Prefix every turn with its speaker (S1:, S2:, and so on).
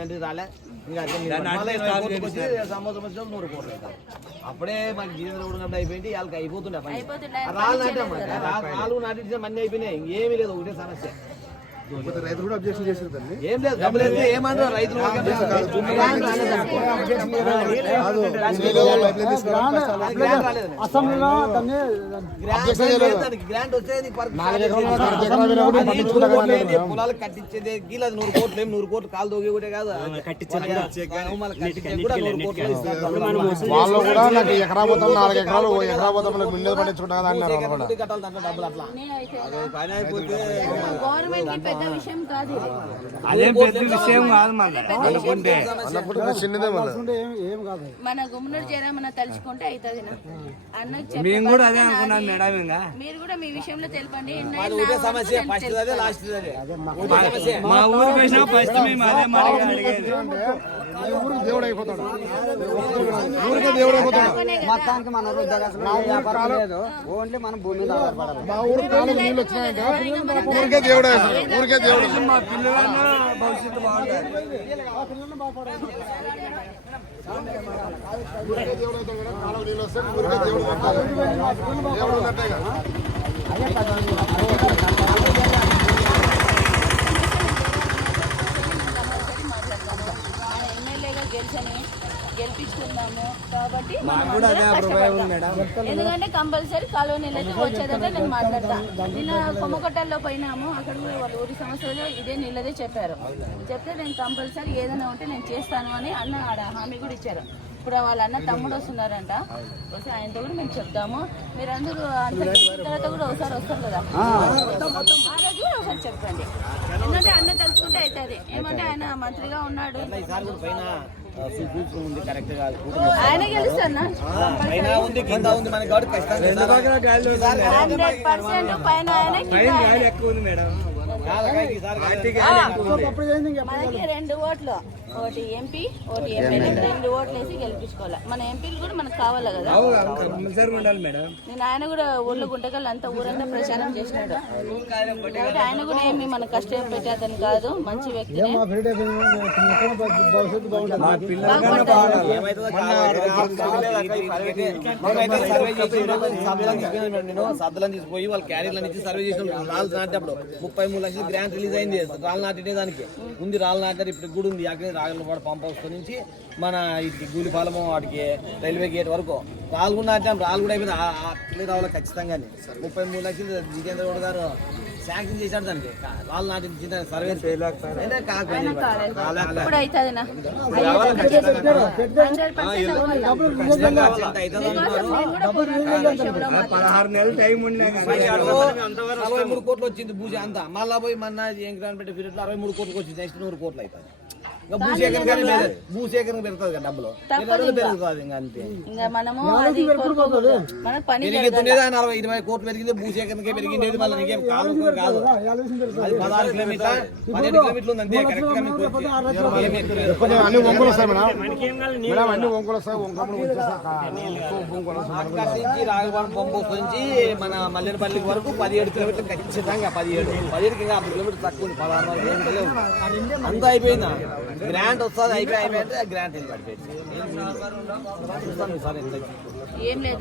S1: వచ్చిందంటే రాలే ఇంకా అట్లా మీరు మళ్ళీ ఇరవై కోట్లకు వచ్చి సంవత్సరం వచ్చిన నూరు కోట్లు అవుతాయి అప్పుడే మాకు జీవితంలో ఉన్నప్పుడు అయిపోయింది వాళ్ళకి అయిపోతుండే పని
S2: అయిపోతుండే.
S1: రాళ్ళు నాటాం రాళ్ళు నాటించిన మన్ని అయిపోయినాయి ఇంకేమీ లేదు ఒకటే సమస్య
S3: పోతే రైతులు కూడా అబ్జెక్షన్ చేశారు దాన్ని
S1: ఏం లేదు రైతులు
S4: అసెంబ్లీలో
S1: గ్రాంట్? పొలాలు కట్టించేది. గీలది నూరు కోట్లు ఏం నూరు కోట్లు? కాలు దోగి కూడా కాదు.
S3: వాళ్ళు కూడా నాకు ఎకరా పోతాం నాలుగు ఎకరాలు ఎకరా పోతాం నాకు మిన్నెలు పండించుకుంటా కదా అన్నారు
S1: అట్లా.
S2: గవర్నమెంట్
S5: అదేం పెద్ద విషయం కాదు మళ్ళీ. అనుకుంటే
S3: చిన్నదే
S2: మన గుమ్మనూరు జయరామన్న తలుచుకుంటే అవుతుంది
S5: మేము కూడా అదే అనుకున్నాం. మేడం ఇంకా.
S2: మీరు కూడా మీ విషయంలో తెలపండి.
S5: మా ఊరికి వచ్చినా ఫస్ట్ మేము అదే మాట అడిగేది.
S3: దేవుడు అయిపోతాడు. ఊరికే దేవుడు అయిపోతాడు.
S2: తెలుపనే కదా.
S4: మొత్తానికి మన వ్యాపారం లేదు. ఓన్లీ మన భూమి మీద ఆధారపడాలి
S3: మా ఊరు కాలువ నీళ్ళు వచ్చినాయంటే ఊరికే దేవుడు అయిపోతాడు. ఊరికే దేవుడు
S5: మా పిల్లలను భవిష్యత్తు
S3: ఊరికే దేవుడు కాలువ నీళ్ళు వస్తే ఊరికే దేవుడు పడతాడు దేవుడు ఉన్నట్టే కదా?
S2: ఆయన ఎమ్మెల్యేగా గెలిచని గెలిపించుకున్నాము కాబట్టి. ఎందుకంటే కంపల్సరీ కాలువ నీళ్ళకి వచ్చేదంటే నేను మాట్లాడతా. నిన్న కొమ్మకొట్టల్లో పోయినాము. అక్కడ కూడా వాళ్ళ ఊరి సమస్యలు ఇదే నీళ్ళదే చెప్పారు. చెప్తే నేను కంపల్సరీ ఏదైనా ఉంటే నేను చేస్తాను అని అన్న ఆడ హామీ కూడా ఇచ్చారు. ఇప్పుడు వాళ్ళ అన్న తమ్ముడు వస్తున్నారంట. వస్తే ఆయనతో కూడా మేము చెప్తాము. మీరందరూ అంత తర్వాత కూడా ఒకసారి వస్తారు కదా? ఒకసారి చెప్పండి. ఎందుకంటే అన్న తెలుసుకుంటే అవుతుంది. ఏమంటే ఆయన మంత్రిగా ఉన్నాడు. ఆయన గెలుస్తానా హండ్రెడ్ పర్సెంట్ పైన ఆయన మనకి రెండు ఓట్లు. ఒకటి ఎంపీ ఒకటి ఎమ్మెల్యే రెండు ఓట్లు వేసి గెలిపించుకోవాలి. మన ఎంపీలు కూడా మనకు కావాలి కదా? నేను ఆయన కూడా ఊళ్ళో గుంటకల్ అంతా ఊరంతా ప్రచారం చేసినాడు. కాబట్టి ఆయన కూడా ఏమి మన కష్టం పెట్టేదని కాదు. మంచి
S1: సబ్లను తీసుకుపోయి వాళ్ళ క్యారీలను ఇచ్చి సర్వే చేసినాం ముప్పై మూడు లక్షలు గ్రాంట్ రిలీజ్ అయింది రాళ్ళు నాటినే దానికి. ఉంది రాళ్ళు నాటారు ఇప్పుడు కూడా ఉంది అక్కడ రాగలపాడు పంప్ హౌస్ నుంచి మన ఇటు గూలిపాలెం వాటికి రైల్వే గేట్ వరకు. నాటాం రాళ్ళు కూడా అయిపోయింది క్లియర్ రావాలి ఖచ్చితంగా ముప్పై మూడు లక్షలు జితేంద్ర గౌడ్ గారు శాంక్షన్ చేశాడు దానికి. రాళ్ళు నాటించిన సర్వే అట్లా.
S5: పదహారు నెలలు టైం
S1: అరవై మూడు కోట్లు వచ్చింది భూజ అంతా. మళ్ళా పోయి మన పెట్టి పీరియడ్ అరవై మూడు కోట్లు వచ్చింది. నెక్స్ట్ నూరు కోట్లు అవుతుంది. ఇంకా భూసేకరణ కానీ పెరగదు. భూసేకరణ పెరుగుతుంది కదా డబ్బులు పెరగదు, పెరుగుతుంది ఇంకా అంతే
S2: ఇంకా మనము అది కోరుకోకూడదు మన పని
S1: పెరిగితుండేది ఆయన అరవై ఇరవై కోట్లు పెరిగింది భూసేకరణకే పెరిగింది మళ్ళీ నీకేం కాదు కాదు అది పదహారు కిలోమీటర్ పదిహేడు కిలోమీటర్లు ఉంది అంతే కరెక్ట్గా మీకు వచ్చి. ఏమీ ఎక్కువ లేదు.
S3: కొంచెం అన్ని వంకలు వస్తాయి మేడం మేడం అన్ని వంకలు వస్తాయి వంకలు వచ్చేసాక వంకలు వస్తాయి
S1: అక్కడి నుంచి రాఘవరం పంపు నుంచి మన మల్లెనపల్లి వరకు పదిహేడు కిలోమీటర్లు ఖచ్చితంగా పదిహేడు పదిహేడుకి ఇంకా అప్పుడు కిలోమీటర్ తక్కువ ఉంది పదహారు వందల కిలోమీటర్లే ఉంది. అంతా అయిపోయిందా గ్రాంట్ వస్తుంది అయిపోయి గ్రాంట్ వెళ్ళి పడిపోయింది
S2: ఏం లేదు